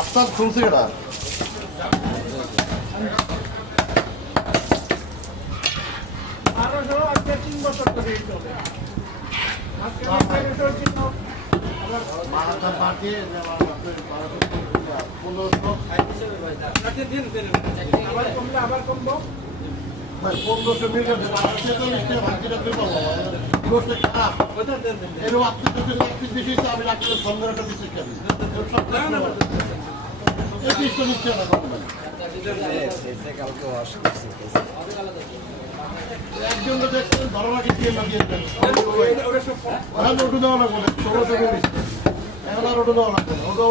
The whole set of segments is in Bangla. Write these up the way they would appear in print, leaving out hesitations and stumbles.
আপনার শুনছি এটা একজন দেখছেন ধরনাকে দিয়ে লাগিয়ে ওটু দেওয়া লাগবে না 16 এখন আর ওটু দেওয়া লাগবে না ওটু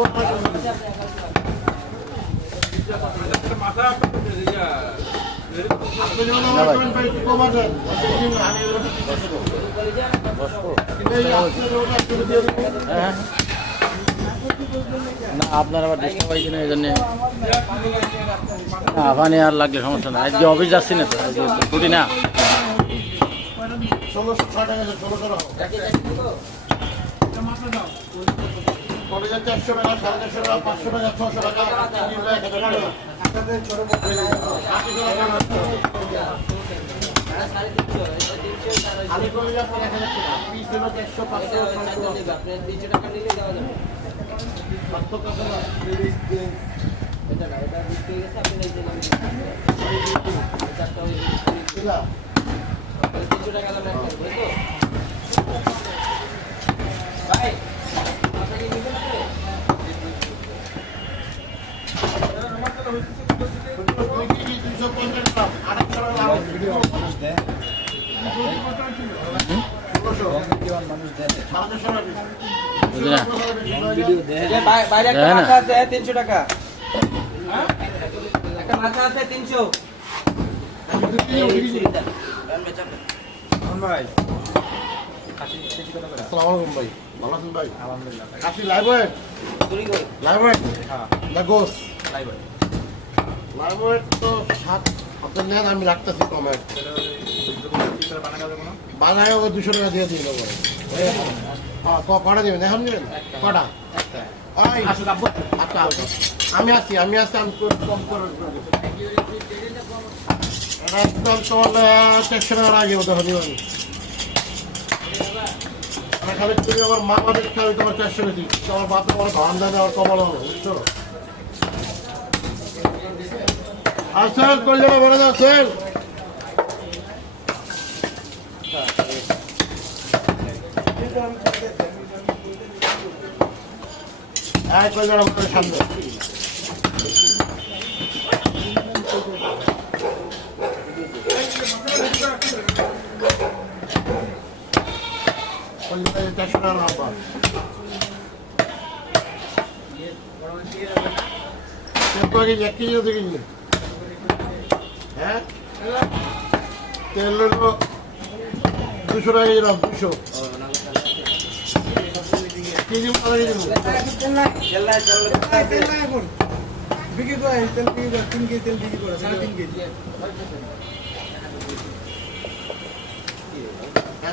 না আপনার আবার ডিস্টার্ব হয় কিনা এই জন্যে আবানে আর লাগলে সমস্যা না আজকে অফিস যাচ্ছি না তো ছুটি না 1606 টাকা 400 টাকা 450 টাকা 500 টাকা 600 টাকা 1000 টাকা আমি করে যাব 1000 টাকা পিস হলো 100 500 আপনার 200 টাকা নিলে দেওয়া যাবে বাস্তব কথা না এটা না এটা বিক্রি হয়ে গেছে আপনি এই যে নাম চারটা ওই দিলা 200 টাকা দাম একটা করে তো ভাই আপনাকে নিতে হবে আমার তো হইছে 250 টাকা 800 টাকা লাভ ভিডিও মানুষ দেয় বাইরে একটা মাথা আছে 300 টাকা একটা মাথা আছে 300 ভাই আসসালামু আলাইকুম ভাই ভালো আছেন ভাই আলহামদুলিল্লাহ কাশি লাইভ ওয়েট লাইভ ওয়েট হ্যাঁ লাগোস লাইভ ওয়েট তো 7 আপনার নেন আমি রাখতেছি কমেন্ট বানায় 200 টাকা দিয়ে দিল হ্যাঁ কটা দেবেন এখন নেবেন কটা আচ্ছা আমি আসছি আমি কম করে একদম তোমার 400 টাকার আগে ওটা হতে পারি খালি তুমি আমার মামা দেখতে হবে তোমার 400 বেশি তোমার বাপ তোমার ধান দেয় আমার কমাল হবে বুঝছো আসেন কল্যাণ বলে যাচ্ছেন হ্যাঁ কল্যাণ আমাদের সামনে হ্যাঁ তেল 200 টাকা দিলাম 200 কেজি বিক্রি করে তেল 3 কেজি তেল বিক্রি করে 3.5 কেজি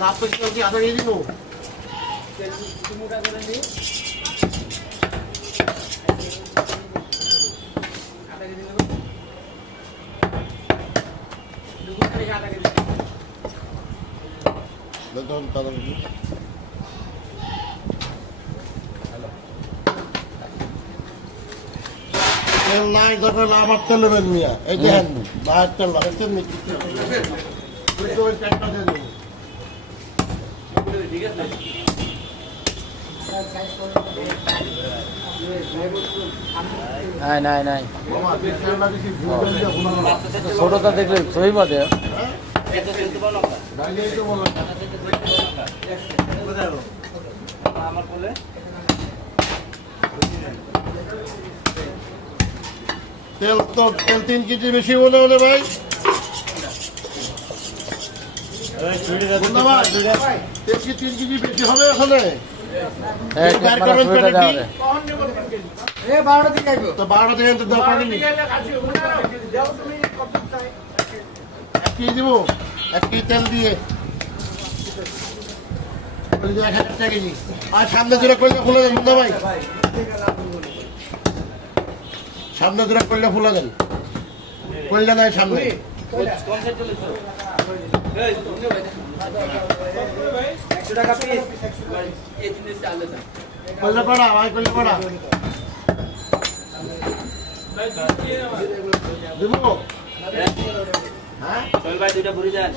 आपको क्या आधा केजी दो मोटा कर दी आधा केजी लो दुगुना का आधा केजी लो तो आधा केजी हेलो তেল নাই যখন আমার তেল নেবেন মিয়া এই দেখেন বাইরে তেল লাগাচ্ছেন নাকি ওই প্যাকটা দিয়ে দেবো ঠিক আছে নাই নাই ছোটটা দেখলে সহি বাদে তেল তো তেল 3 কেজি বেশি বলে বলে ভাই তেল কি 3 কেজি বেশি হবে ওখানে তো 12টা থেকে দাও পানি কেজি দিব 1 কেজি তেল দিয়ে 1000 টাকা কেজি। আর সামনে দুটো করলে ফুলে দেন মুন্না ভাই, সামনে দুটো করলে ফুলে দেন, করলে নাই সামনে। কোন সাইড চলে তো 100 টাকা পিস। এই জিনিসটা আলাদা করলে পড়া ভাই, করলে পড়া দিব। হ্যাঁ চল ভাই দুইটা ভরি দেন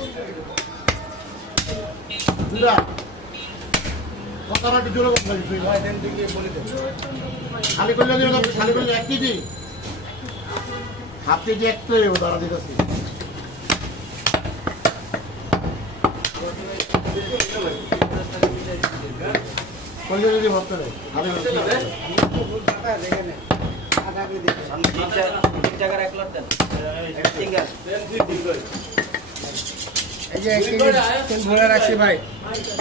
দুটা কথাটা জোরে বলতে খালি করলে দিও না, খালি করলে 1 কেজি, হাফ কেজি একটাই দাঁড়া দিতেছি। করলে যদি ভাবতে নেই খালি করলে 3 টাকার 1 লট দেন সিঙ্গেল এই যে 1 কেজি তেল ভরে রাখছি ভাই।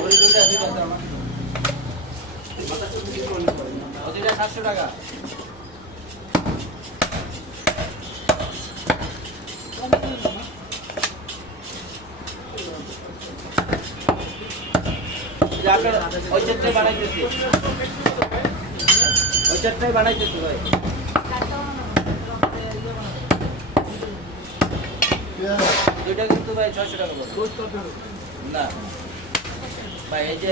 ভরি দুইটা দিতে আছে আমার ওদিকে 700 টাকা যে আপনার ওই চারটাই বানাইতেছি, ওই চারটাই বানাইতেছি ভাই। দুইটা কিন্তু ভাই 600 টাকা পড়বে। না ভাই এই যে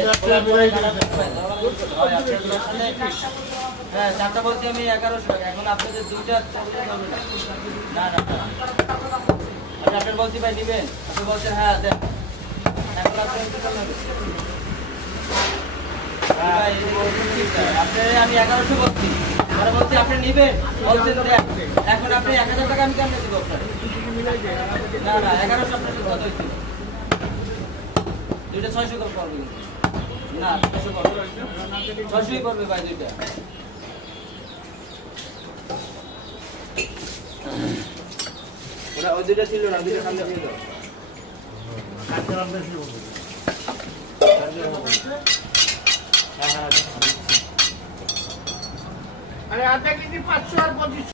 হ্যাঁ 4টা বলছি আমি 1100 এখন আপনাদের দুইটা হবে না। না না আমি আপনার বলছি ভাই নিবেন, আপনি বলছেন হ্যাঁ দেন, এখন আপনার কি করবেন? ভাই এই যে বলছেন ঠিক আছে, আপনার আমি 1100 বলছি আর বলছি আপনি নিবেন, বলছেন দেন, এখন আপনি 1000 টাকা আমি কেমনে দিব আপনার? না না 1100 আপনার সাথে কথা হয়েছিল, দুইটা 600 করে পড়বে না 600 পড়বে, 600ই পড়বে ভাই দুইটা। ওরা ওই দুইটা ছিল না, দুইটা সামনে ছিল। আরে আধা কেজি 500 আর 25